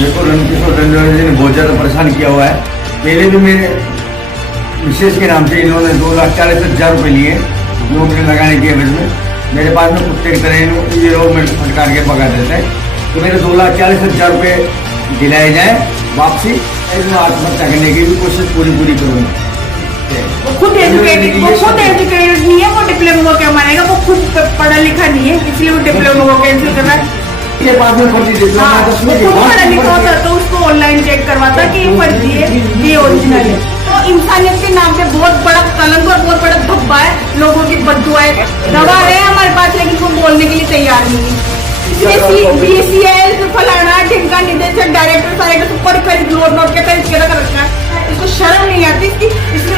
मेरे को रणकिशोर डंडोरे जी ने बहुत ज़्यादा परेशान किया हुआ है। पहले भी मेरे मिसेज के नाम से इन्होंने 2,40,000 रुपये लिए नौकरी लगाने के एवज में। मेरे पास में कुत्ते की तरह ये लोग मेरे को फटकार के भगा देते हैं। तो मेरे 2,40,000 रुपये दिलाए जाए वापसी। मैं आत्महत्या करने की भी कोशिश पूरी करूँगा। वो खुद एजुकेटेड नहीं है, वो डिप्लोमा क्या मानेगा, वो खुद पढ़ा लिखा नहीं है, इसलिए वो डिप्लोमा को कैंसिल कर रहा है। के बाद में फर्जी डिप्लोमा वो खुद पढ़ा लिखा होता तो उसको ऑनलाइन चेक करवाता कि ये फर्जी है, ये ओरिजिनल है। तो इंसानियत के नाम पे बहुत बड़ा कलंक और बहुत बड़ा धब्बा है, लोगों की बद्दुआएं दबा रहे हैं हमारे पास, लेकिन वो बोलने के लिए तैयार नहीं है। BCL फलाना ढिमका निदेशक डायरेक्टर सारे सुपर खरीद नोट के खरीद के रख रखा है। इसको शर्म नहीं आती,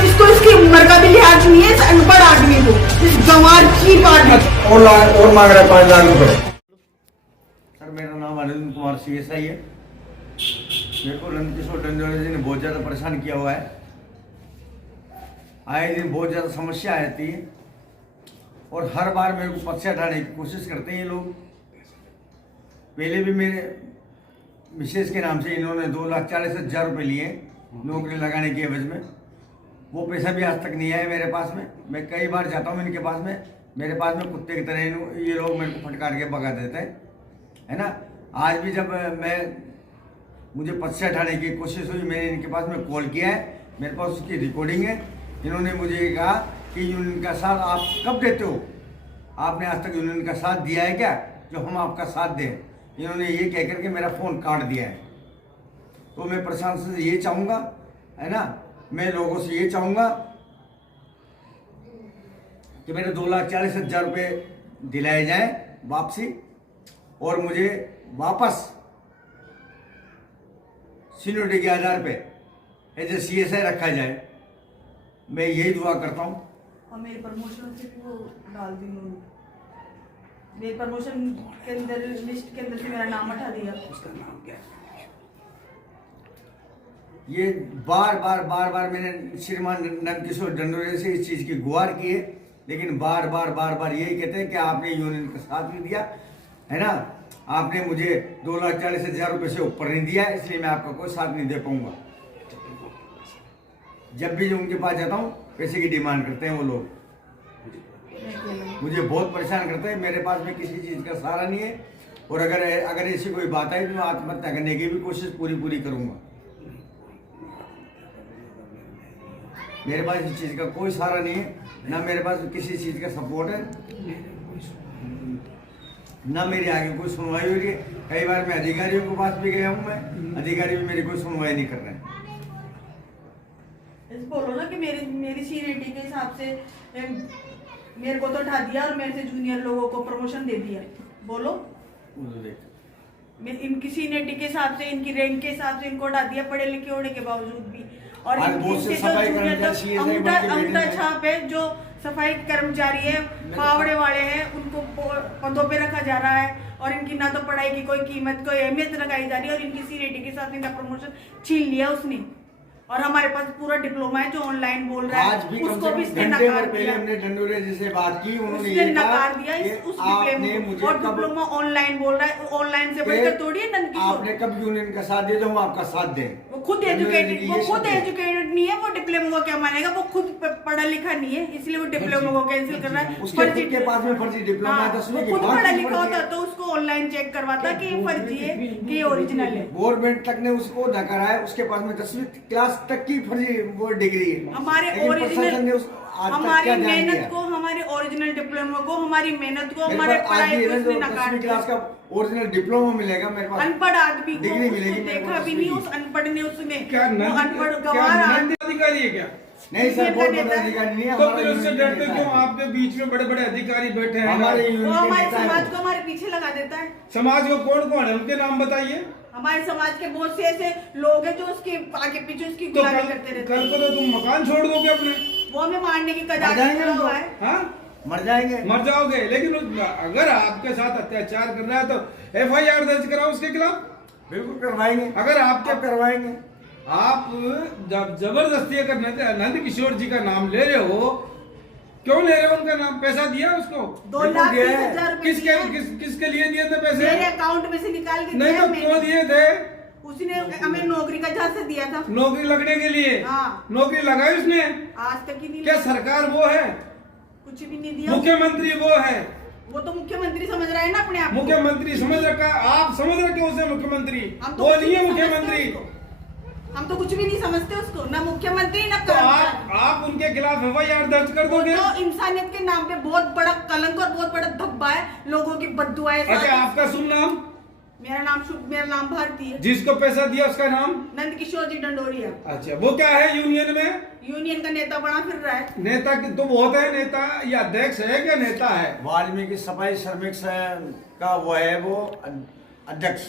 इसको इसकी उम्र का भी लिहाज नहीं है। इस अनपढ़ आदमी को, इस गंवार चीप आदमी और मांग रहा है 5 लाख रुपए। सर मेरा नाम अरविंद कुमार CSI है। मेरे को रणकिशोर डंडोरे जी ने बहुत ज़्यादा परेशान किया हुआ है। आए दिन बहुत ज़्यादा समस्या आती है और हर बार मेरे को पक्ष हटाने की कोशिश करते हैं ये लोग। पहले भी मेरे मिसेज के नाम से इन्होंने 2,40,000 रुपये लिए नौकरी लगाने के एवज में। वो पैसा भी आज तक नहीं आया मेरे पास में। मैं कई बार जाता हूँ इनके पास में, मेरे पास में कुत्ते की तरह ये लोग मेरे को फटकार के भगा देते हैं, है ना। आज भी जब मुझे पद से हटाने की कोशिश हुई, मैंने इनके पास में कॉल किया है, मेरे पास उसकी रिकॉर्डिंग है। इन्होंने मुझे कहा कि यूनियन का साथ आप कब देते हो, आपने आज तक यूनियन का साथ दिया है क्या जो हम आपका साथ दें। इन्होंने ये कह करके मेरा फ़ोन काट दिया है। तो मैं प्रशासन से ये चाहूँगा, है ना, मैं लोगों से ये चाहूँगा कि मेरे 2,40,000 रुपये दिलाए जाएं वापसी और मुझे वापस सीनियरिटी के आधार पे एज ए CSI रखा जाए। मैं यही दुआ करता हूँ। और मेरे प्रमोशन से भी वो डाल दी उन्होंने, मेरे प्रमोशन के अंदर लिस्ट के अंदर से मेरा नाम हटा दिया। उसका नाम क्या है? ये बार बार मैंने श्रीमान रणकिशोर डंडोरे से इस चीज़ की गुहार की है, लेकिन बार बार यही कहते हैं कि आपने यूनियन का साथ नहीं दिया, है ना, आपने मुझे 2,40,000 रुपये से ऊपर नहीं दिया, इसलिए मैं आपका कोई साथ नहीं दे पाऊंगा। जब भी उनके पास जाता हूँ पैसे की डिमांड करते हैं वो लोग, मुझे बहुत परेशान करते हैं। मेरे पास में किसी चीज़ का सहारा नहीं है और अगर ऐसी कोई बात आई तो मैं आत्महत्या करने की भी कोशिश पूरी करूँगा। मेरे पास इस चीज़ का कोई सहारा नहीं है, ना मेरे पास किसी चीज़ का सपोर्ट है, ना मेरी आगे कोई सुनवाई हो रही है। कई बार मैं अधिकारियों के पास भी गया हूँ, मैं अधिकारी भी मेरी कोई सुनवाई नहीं कर रहे हैं। बोलो ना कि मेरी सीनियरिटी के हिसाब से मेरे को तो उठा दिया और मेरे से जूनियर लोगों को प्रमोशन दे दिया। बोलो, इनकी सीनियरिटी के हिसाब से, इनकी रैंक के हिसाब से इनको उठा दिया पढ़े लिखे होने के बावजूद भी। और इनसे जो अंगूठा छाप है, जो सफाई कर्मचारी है, फावड़े वाले हैं, उनको पदों पे रखा जा रहा है और इनकी ना तो पढ़ाई की कोई कीमत, कोई अहमियत लगाई जा रही है और इनकी सीनियरिटी के साथ इनका प्रमोशन छीन लिया उसने। और हमारे पास पूरा डिप्लोमा है जो ऑनलाइन बोल रहा है, उसको भी इसने नकार दिया। हमने डंडोरे जी से बात की, उन्होंने नकार दिया उस डिप्लोमा, और डिप्लोमा ऑनलाइन बोल रहा है, ऑनलाइन से बढ़कर थोड़ी है रणकिशोर। आपने कब यूनियन का साथ दिया जो हम आपका साथ दें। वो खुद एजुकेटेड नहीं है, वो डिप्लोमा को क्या मानेगा, वो खुद पढ़ा लिखा नहीं है, इसलिए वो डिप्लोमा को कैंसिल कर रहा है। उसके के पास में फर्जी डिप्लोमा है, वो खुद पढ़ा लिखा होता तो उसको ऑनलाइन चेक करवाता कि ये फर्जी है कि ये ओरिजिनल है। गवर्नमेंट तक ने उसको नकारा है, उसके पास में 10वीं क्लास तक की फर्जी वो डिग्री है। हमारे ओरिजिनल, हमारी मेहनत को, हमारे ओरिजिनल डिप्लोमा को, हमारी मेहनत को, हमारे पढ़ाई को उसने नकार दिया। क्लास का ओरिजिनल डिप्लोमा मिलेगा मेरे पास, अनपढ़ आदमी को डिग्री मिलेगी, देखा भी नहीं उस अनपढ़ ने, उसने अनपढ़ गवार अधिकारी है क्या? नहीं सर, बहुत बड़ा अधिकारी नहीं है। तो फिर उससे डरते क्यों? आपके बीच में बड़े बड़े अधिकारी बैठे हैं, हमारे समाज को हमारे पीछे लगा देता है। समाज को कौन है, उनके नाम बताइए। हमारे समाज के बहुत से ऐसे लोग हैं जो उसके आगे पीछे उसकी गुलामी करते रहते हैं। कल को तो तुम मकान छोड़ दोगे अपने, वो हमें मारने की कगार पे हुआ है। मर जाएंगे, मर जाओगे। लेकिन अगर आपके साथ अत्याचार कर रहा है तो FIR दर्ज कराओ उसके खिलाफ। बिल्कुल करवाएंगे। अगर आपके करवाएंगे, आप जब जबरदस्ती अगर नंद किशोर जी का नाम ले रहे हो, क्यों ले रहे हो उनका नाम? पैसा दिया उसको? 2,30,000 किसके लिए दिए थे पैसे? मेरे अकाउंट में से निकाल के नहीं तो क्यों दिए थे? उसने हमें नौकरी का झांसा दिया था। नौकरी लगने के लिए? हाँ। नौकरी लगाई उसने? आज तक ही नहीं। क्या सरकार वो है? कुछ भी नहीं दिया। मुख्यमंत्री वो है? वो तो मुख्यमंत्री समझ रहा है ना अपने आप को। मुख्यमंत्री समझ रखा है? आप समझ रखे हो उसे मुख्यमंत्री? हम तो वो कुछ नहीं है नहीं समझते मुख्यमंत्री। उसको। हम तो कुछ भी नहीं समझते उसको, ना मुख्यमंत्री ना तो कर्मचारी। आप उनके खिलाफ एफआईआर दर्ज कर वो दोगे? तो इंसानियत के नाम पे बहुत बड़ा कलंक और बहुत बड़ा धब्बा है, लोगों की बद्दुआ है। अच्छा, आपका शुभ नाम? मेरा नाम भारती है। जिसको पैसा दिया उसका नाम? नंद किशोर जी डंडोरिया। अच्छा, वो क्या है यूनियन में? यूनियन का नेता बना फिर रहा है। नेता की तो बहुत है, नेता या अध्यक्ष है क्या नेता है? वाल्मीकि सफाई श्रमिक संघ का वो है, वो अध्यक्ष।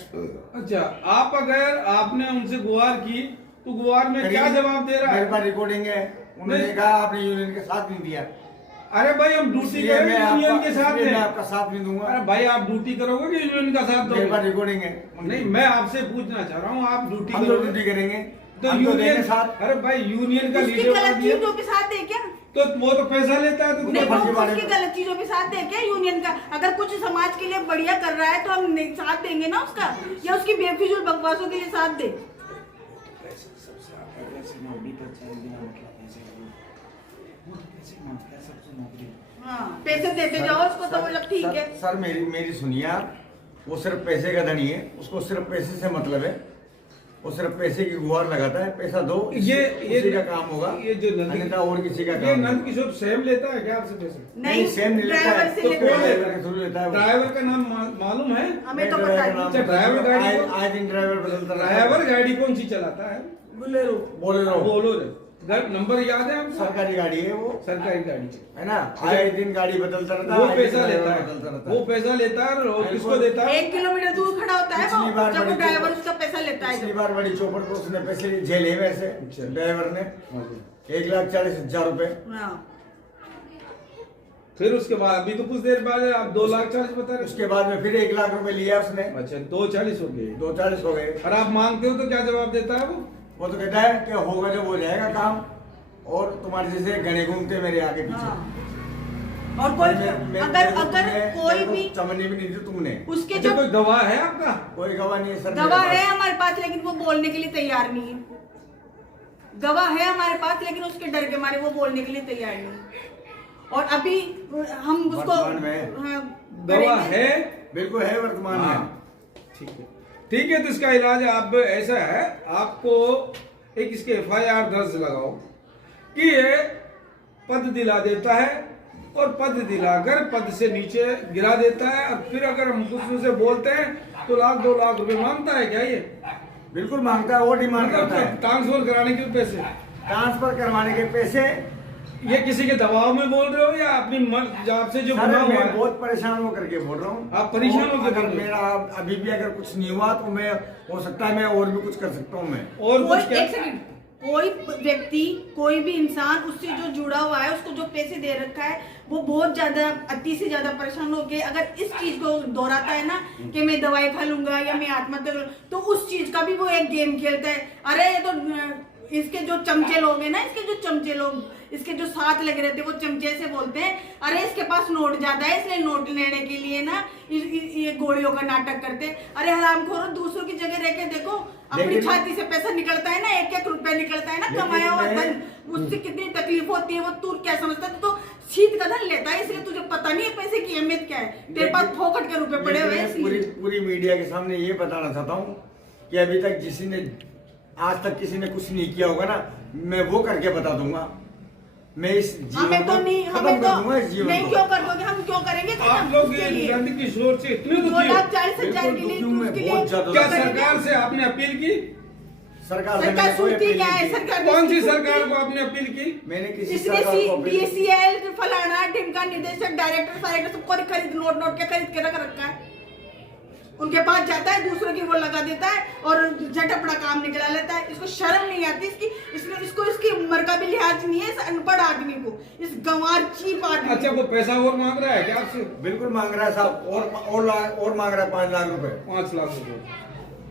अच्छा, आप अगर आपने उनसे गुहार की तो गुहार में क्या जवाब दे रहा मेरे है? पास रिकॉर्डिंग है, उन्होंने नहीं। कहा आपने यूनियन के साथ नहीं दिया। अरे भाई, हम ड्यूटी इसलिए करेंगे मैं यूनियन आपका- के साथ इसलिए में। मैं आपका साथ नहीं दूंगा। अरे भाई, आप ड्यूटी करोगे कि यूनियन का साथ मेरे पास दोगे? रिकॉर्डिंग है। नहीं, मैं आपसे पूछना चाह रहा हूँ, आप ड्यूटी हम तो करोगे ड्यूटी करेंगे, तो हम तो देंगे यूनियन साथ। अरे भाई, यूनियन का उसकी लीडर गलत बन दिया चीजों के साथ दे क्या? तो वो तो पैसा लेता है तो नहीं, तुम्हें- फर्जी वो बारे उसकी में। गलत चीजों के साथ दे क्या यूनियन का? अगर कुछ समाज के लिए बढ़िया कर रहा है तो हम साथ देंगे ना उसका, या उसकी बेफिजूल बकवासों के लिए साथ दे? हाँ, पैसे देते जाओ उसको तो बोला ठीक है। सर मेरी सुनिए आप, वो सिर्फ पैसे का धनी है, उसको सिर्फ पैसे से मतलब है, वो सिर्फ पैसे की गुहार लगाता है। पैसा दो, उसी का काम होगा, ये जो अन्यथा और किसी का ये काम नंद नहीं। किशोर सेम लेता है क्या आपसे पैसे? नहीं, सेम नहीं लेता ड्राइवर है, से तो लेता कौन है। ड्राइवर के थ्रू लेता है वो। ड्राइवर का नाम मालूम है? हमें तो पता ड्राइवर नहीं। अच्छा, ड्राइवर गाड़ी को- आए दिन ड्राइवर बदलता रहता है। ड्राइवर गाड़ी कौन सी चलाता है? बोलेरो। बोलेरो बोलो रे। नंबर याद है आपको? सरकारी गाड़ी है वो, सरकारी गाड़ी है ना। आए दिन गाड़ी बदलता रहता है, वो आए दिन पैसा ड्राइवर लेता बदलता है, रहता वो पैसा लेता है और किसको देता है? 1 किलोमीटर दूर खड़ा होता है पिछली वो, बार जब वो बड़ी ड्राइवर चौपड़- उसका पैसा लेता है पिछली जब। बार बड़ी चौपड़ को उसने पैसे झेले मेरे से, अच्छा। ड्राइवर ने 1,40,000 रुपए। हाँ। फिर उसके बाद अभी तो कुछ देर बाद आप 2,40,000 बता रहे। उसके बाद में फिर 1,00,000 रुपए लिया उसने, अच्छा, 2,40,000 हो गए। 2,40,000 हो गए। और आप मांगते हो तो क्या जवाब देता है वो? वो तो कहता है कि होगा जब हो जाएगा काम, और तुम्हारे जैसे गणे घूमते मेरे आगे पीछे। हाँ। और कोई अगर कोई मेरे को भी चमनी भी नहीं दी तुमने। उसके अच्छा, जो कोई गवाह है आपका? कोई गवाह नहीं है सर, गवाह मेरे है पास। हमारे पास, लेकिन वो बोलने के लिए तैयार नहीं है। गवाह है हमारे पास, लेकिन उसके डर के मारे वो बोलने के लिए तैयार नहीं है। और अभी हम उसको वर्तमान में हाँ, गवाह करेंगे। है? बिल्कुल है वर्तमान में। हाँ, ठीक है, ठीक है। तो इसका इलाज आप ऐसा है, आपको एक इसके एफआईआर दर्ज लगाओ कि ये पद दिला देता है और पद दिलाकर पद से नीचे गिरा देता है, और फिर अगर हम दूसरों से बोलते हैं तो 1,00,000-2,00,000 रुपए मांगता है क्या ये? बिल्कुल मांगता है, वो डिमांड करता है। ट्रांसफर कराने के पैसे? ट्रांसफर करवाने के पैसे। ये किसी के दबाव में बोल रहे हो या अपनी मन आपसे जो सर गुनाह हुआ मैं है? बहुत परेशान होकर के बोल रहा हूँ। आप परेशान और होकर अगर बोल रहे मेरा अभी भी अगर कुछ नहीं हुआ तो मैं, हो सकता है मैं और भी कुछ कर सकता हूँ मैं। और कोई कुछ क्या? एक सेकंड, कोई व्यक्ति, कोई भी इंसान उससे जो जुड़ा हुआ है, उसको जो पैसे दे रखा है, वो बहुत ज्यादा, अति से ज्यादा परेशान होके अगर इस चीज को दोहराता है ना कि मैं दवाई खा लूंगा या मैं आत्महत्या करूं, तो उस चीज का भी वो एक गेम खेलता है। अरे ये तो इसके जो चमचे लोग हैं ना, इसके जो चमचे लोग, इसके जो साथ लगे रहते हैं, वो चमचे से बोलते हैं अरे इसके पास नोट ज्यादा है, इसलिए नोट लेने के लिए ना ये गोलियों का नाटक करते हैं। अरे हरामखोरो, दूसरों की जगह रह के देखो, अपनी लेकिन- छाती से पैसा निकलता है ना, 1-1 रुपया निकलता है ना, लेकिन कमाया हुआ मैं- धन, उससे कितनी तकलीफ होती है, वो तू क्या समझता है? तो शीत का धन लेता है, इसलिए तुझे पता नहीं है पैसे की अहमियत क्या है। तेरे पास फोकट के रुपए पड़े हुए हैं लेकिन मैं पूरी इसलिए। पूरी मीडिया के सामने ये बताना चाहता हूँ कि अभी तक आज तक किसी ने कुछ नहीं किया होगा ना, मैं वो करके बता दूंगा। मैं इस जीवन हमें तो को नहीं, खत्म हमें कर तो दूंगा इस जीवन नहीं, को। क्यों कर दोगे? हम क्यों करेंगे आप खत्म लोग उसके लिए? नंद किशोर से इतने दुखी हो? 2,40,000 के बिल्कुल लिए दुखी हूं मैं, उसके बहुत लिए ज्यादा क्या दुखी हूं। सरकार से आपने अपील की? सरकार से सरकार मैंने कोई सुनती अपील क्या नहीं है? की। सरकार कौन सी सुनती सरकार है? को आपने अपील की? मैंने किसी इसने सरकार को अपील नहीं की। DCL फलाना ढिमका निदेशक डायरेक्टर फायरेक्टर सबको खरीद नोट के खरीद के रख रखा है। उनके पास जाता है, दूसरों की वो लगा देता है और झटपड़ा काम निकला लेता है। इसको शर्म नहीं आती इसको इसकी उम्र का भी लिहाज नहीं है इस अनपढ़ आदमी को, इस गंवार चीप आदमी अच्छा, को। वो पैसा और मांग रहा है क्या आपसे? बिल्कुल मांग रहा है साहब, और मांग रहा है 5 लाख रुपए। 5 लाख रुपए।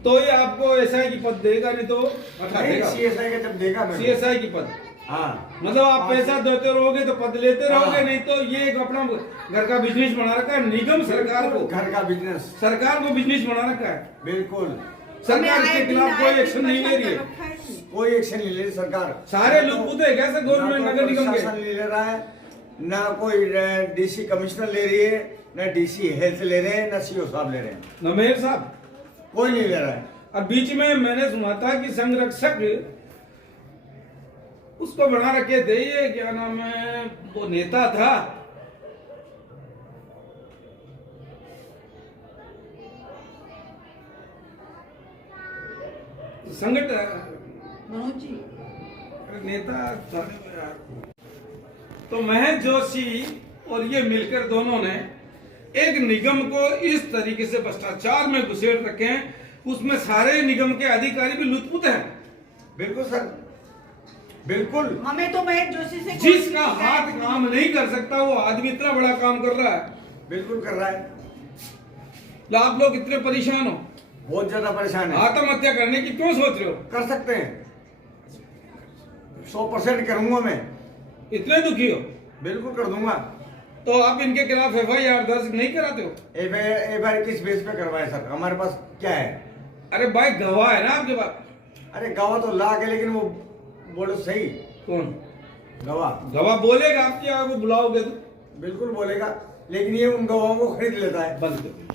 तो ये आपको एसआई की पद देगा, नहीं तो हटा देगा? CSI का जब देगा मैं सीएसआई की पद? हाँ, मतलब आप पैसा देते रहोगे तो पद लेते रहोगे, हाँ। नहीं तो ये एक अपना घर का बिजनेस बना रखा है। निगम सरकार को, घर का बिजनेस, सरकार को बिजनेस बना रखा है। बिल्कुल। सरकार इसके खिलाफ कोई एक्शन नहीं ले रही है। कोई एक्शन नहीं ले रही सरकार। सारे लुटपुट है कैसे गवर्नमेंट नगर निगम के? प्रशासन नहीं ले रहा है, ना कोई डीसी कमिश्नर ले रही है, ना डीसी हेल्थ ले रहे हैं, ना सीओ साहब ले रहे हैं, न मेयर साहब कोई नहीं ले रहा है। और बीच में मैंने सुना था कि संरक्षक उसको बना रखे थे, ये क्या नाम है, वो नेता था, मनोज जी नेता था तो महेश जोशी और ये मिलकर दोनों ने एक निगम को इस तरीके से भ्रष्टाचार में घुसेड़ रखे हैं, उसमें सारे निगम के अधिकारी भी लुटपुट हैं। बिल्कुल सर, बिल्कुल। हमें तो महेश जोशी से जिसका हाथ काम नहीं कर सकता वो आदमी इतना बड़ा काम कर रहा है। बिल्कुल कर रहा है। तो आप लोग इतने परेशान हो, बहुत ज्यादा परेशान है। आत्महत्या करने की क्यों सोच रहे हो? कर सकते हैं, 100% करूंगा मैं, इतने दुखी हो? बिल्कुल कर दूंगा। तो आप इनके खिलाफ FIR दर्ज नहीं कराते हो? FIR किस बेस पे करवाए सर? हमारे पास क्या है? अरे भाई गवाह है ना आपके पास? अरे गवाह तो ला के, लेकिन वो बोलो सही। कौन गवाह? गवाह बोलेगा आपके यहाँ, वो बुलाओगे तो बिल्कुल बोलेगा, लेकिन ये उन गवाहों को खरीद लेता है। बंद कर